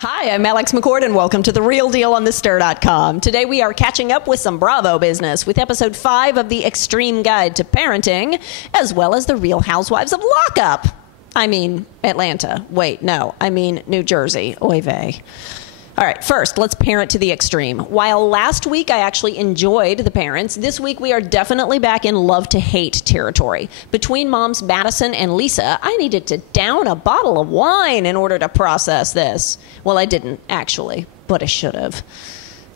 Hi, I'm Alex McCord, and welcome to The Real Deal on TheStir.com. Today we are catching up with some Bravo business with episode 5 of the Extreme Guide to Parenting, as well as the Real Housewives of Lockup. I mean, Atlanta. Wait, no, I mean New Jersey. Oy vey. All right, first, let's parent to the extreme. While last week I actually enjoyed the parents, this week we are definitely back in love-to-hate territory. Between moms Madison and Lisa, I needed to down a bottle of wine in order to process this. Well, I didn't, actually, but I should have.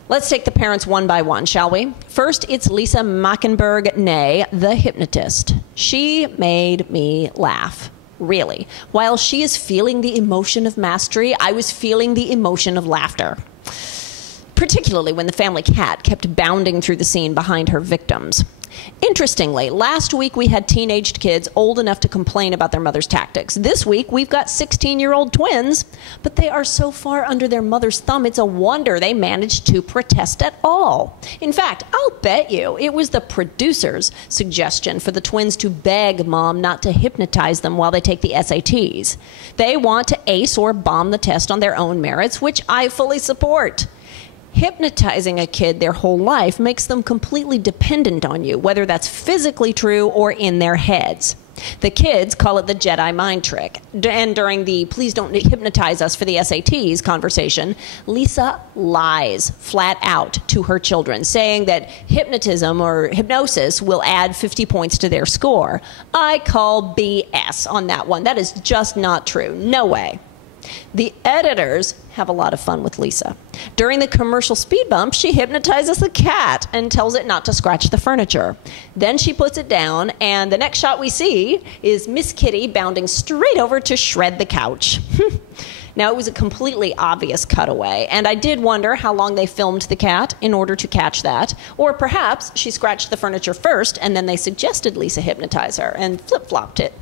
Let's take the parents one by one, shall we? First, it's Lisa Mockenberg, nay, the hypnotist. She made me laugh. Really. While she is feeling the emotion of mastery, I was feeling the emotion of laughter. Particularly when the family cat kept bounding through the scene behind her victims. Interestingly, last week we had teenaged kids old enough to complain about their mother's tactics. This week we've got 16-year-old twins, but they are so far under their mother's thumb, it's a wonder they managed to protest at all. In fact, I'll bet you it was the producer's suggestion for the twins to beg mom not to hypnotize them while they take the SATs. They want to ace or bomb the test on their own merits, which I fully support. Hypnotizing a kid their whole life makes them completely dependent on you, whether that's physically true or in their heads. The kids call it the Jedi mind trick. And during the "please don't hypnotize us for the SATs" conversation, Lisa lies flat out to her children, saying that hypnotism or hypnosis will add 50 points to their score. I call BS on that one. That is just not true. No way. The editors have a lot of fun with Lisa. During the commercial speed bump, she hypnotizes the cat and tells it not to scratch the furniture. Then she puts it down, and the next shot we see is Miss Kitty bounding straight over to shred the couch. Now, it was a completely obvious cutaway, and I did wonder how long they filmed the cat in order to catch that. Or perhaps she scratched the furniture first, and then they suggested Lisa hypnotize her and flip-flopped it.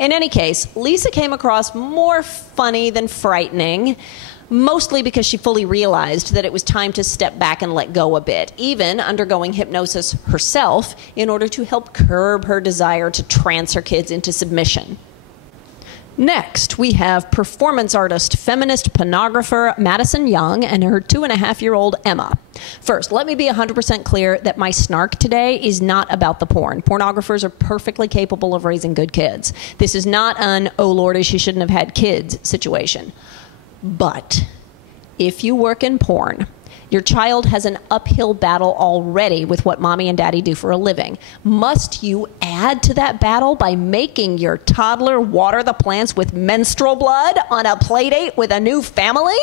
In any case, Lisa came across more funny than frightening, mostly because she fully realized that it was time to step back and let go a bit, even undergoing hypnosis herself in order to help curb her desire to trance her kids into submission. Next, we have performance artist, feminist pornographer Madison Young and her 2.5-year-old Emma. First, let me be 100% clear that my snark today is not about the porn. Pornographers are perfectly capable of raising good kids. This is not an, oh lordy, she shouldn't have had kids situation. But if you work in porn, your child has an uphill battle already with what mommy and daddy do for a living. Must you add to that battle by making your toddler water the plants with menstrual blood on a playdate with a new family?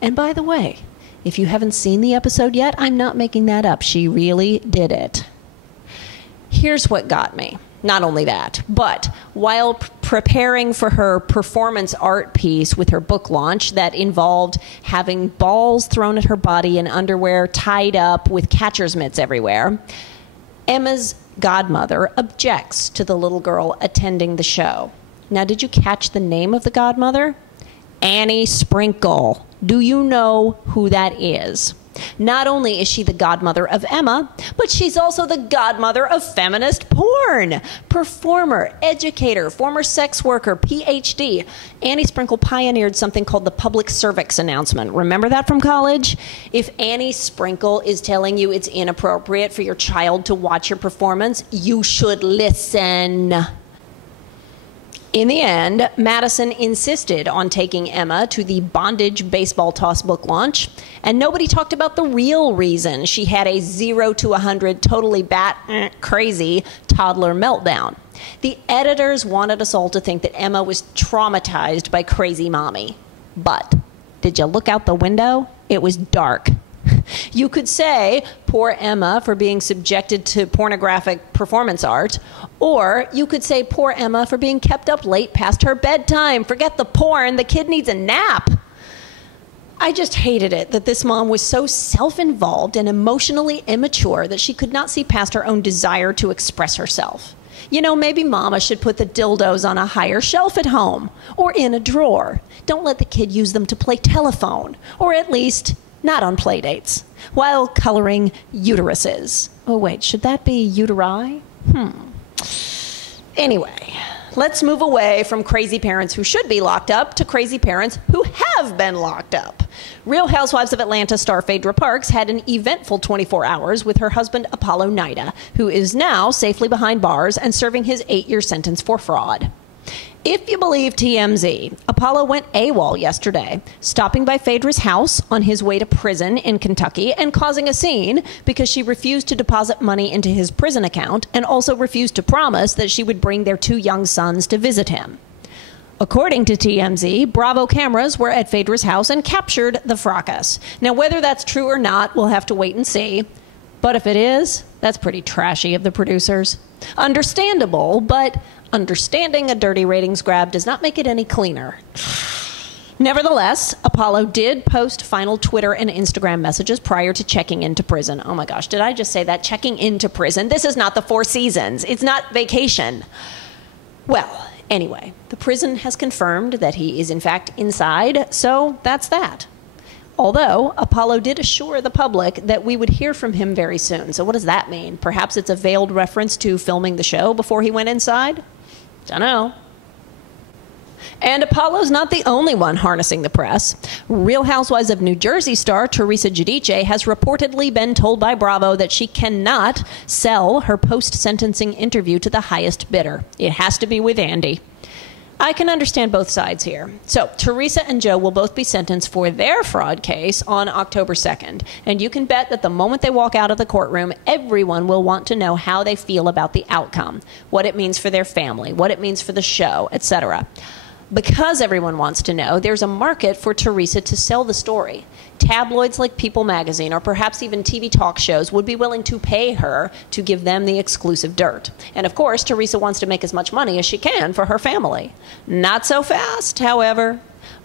And by the way, if you haven't seen the episode yet, I'm not making that up. She really did it. Here's what got me. Not only that, but while preparing for her performance art piece with her book launch that involved having balls thrown at her body and underwear tied up with catcher's mitts everywhere, Emma's godmother objects to the little girl attending the show. Now, did you catch the name of the godmother? Annie Sprinkle. Do you know who that is? Not only is she the godmother of Emma, but she's also the godmother of feminist porn. Performer, educator, former sex worker, PhD. Annie Sprinkle pioneered something called the public cervix announcement. Remember that from college? If Annie Sprinkle is telling you it's inappropriate for your child to watch your performance, you should listen. In the end, Madison insisted on taking Emma to the bondage baseball toss book launch, and nobody talked about the real reason she had a 0 to 100 totally crazy toddler meltdown. The editors wanted us all to think that Emma was traumatized by crazy mommy. But did you look out the window? It was dark. You could say, poor Emma for being subjected to pornographic performance art, or you could say, poor Emma for being kept up late past her bedtime. Forget the porn, the kid needs a nap. I just hated it that this mom was so self-involved and emotionally immature that she could not see past her own desire to express herself. You know, maybe mama should put the dildos on a higher shelf at home, or in a drawer. Don't let the kid use them to play telephone, or at least not on play dates, while coloring uteruses. Oh wait, should that be uteri? Anyway, let's move away from crazy parents who should be locked up to crazy parents who have been locked up. Real Housewives of Atlanta star Phaedra Parks had an eventful 24 hours with her husband Apollo Nida, who is now safely behind bars and serving his 8-year sentence for fraud. If you believe TMZ, Apollo went AWOL yesterday, stopping by Phaedra's house on his way to prison in Kentucky and causing a scene because she refused to deposit money into his prison account and also refused to promise that she would bring their 2 young sons to visit him. According to TMZ, Bravo cameras were at Phaedra's house and captured the fracas. Now, whether that's true or not, we'll have to wait and see. But if it is, that's pretty trashy of the producers. Understandable, but understanding a dirty ratings grab does not make it any cleaner. Nevertheless, Apollo did post final Twitter and Instagram messages prior to checking into prison. Oh my gosh, did I just say that? Checking into prison? This is not the Four Seasons. It's not vacation. Well, anyway, the prison has confirmed that he is in fact inside, so that's that. Although, Apollo did assure the public that we would hear from him very soon. So what does that mean? Perhaps it's a veiled reference to filming the show before he went inside? Dunno. And Apollo's not the only one harnessing the press. Real Housewives of New Jersey star Teresa Giudice has reportedly been told by Bravo that she cannot sell her post-sentencing interview to the highest bidder. It has to be with Andy. I can understand both sides here. So, Teresa and Joe will both be sentenced for their fraud case on October 2nd. And you can bet that the moment they walk out of the courtroom, everyone will want to know how they feel about the outcome, what it means for their family, what it means for the show, etc. Because everyone wants to know, there's a market for Teresa to sell the story. Tabloids like People magazine, or perhaps even TV talk shows, would be willing to pay her to give them the exclusive dirt. And of course, Teresa wants to make as much money as she can for her family. Not so fast, however.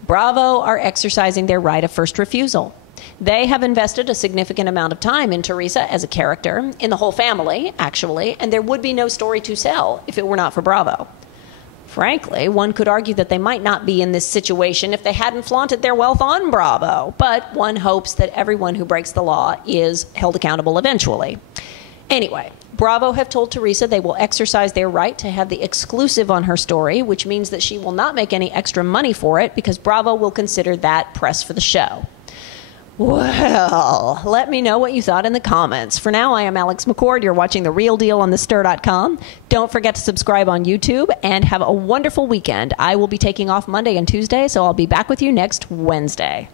Bravo are exercising their right of first refusal. They have invested a significant amount of time in Teresa as a character, in the whole family, actually, and there would be no story to sell if it were not for Bravo. Frankly, one could argue that they might not be in this situation if they hadn't flaunted their wealth on Bravo, but one hopes that everyone who breaks the law is held accountable eventually. Anyway, Bravo have told Teresa they will exercise their right to have the exclusive on her story, which means that she will not make any extra money for it because Bravo will consider that press for the show. Well, let me know what you thought in the comments. For now, I am Alex McCord. You're watching The Real Deal on thestir.com. Don't forget to subscribe on YouTube and have a wonderful weekend. I will be taking off Monday and Tuesday, so I'll be back with you next Wednesday.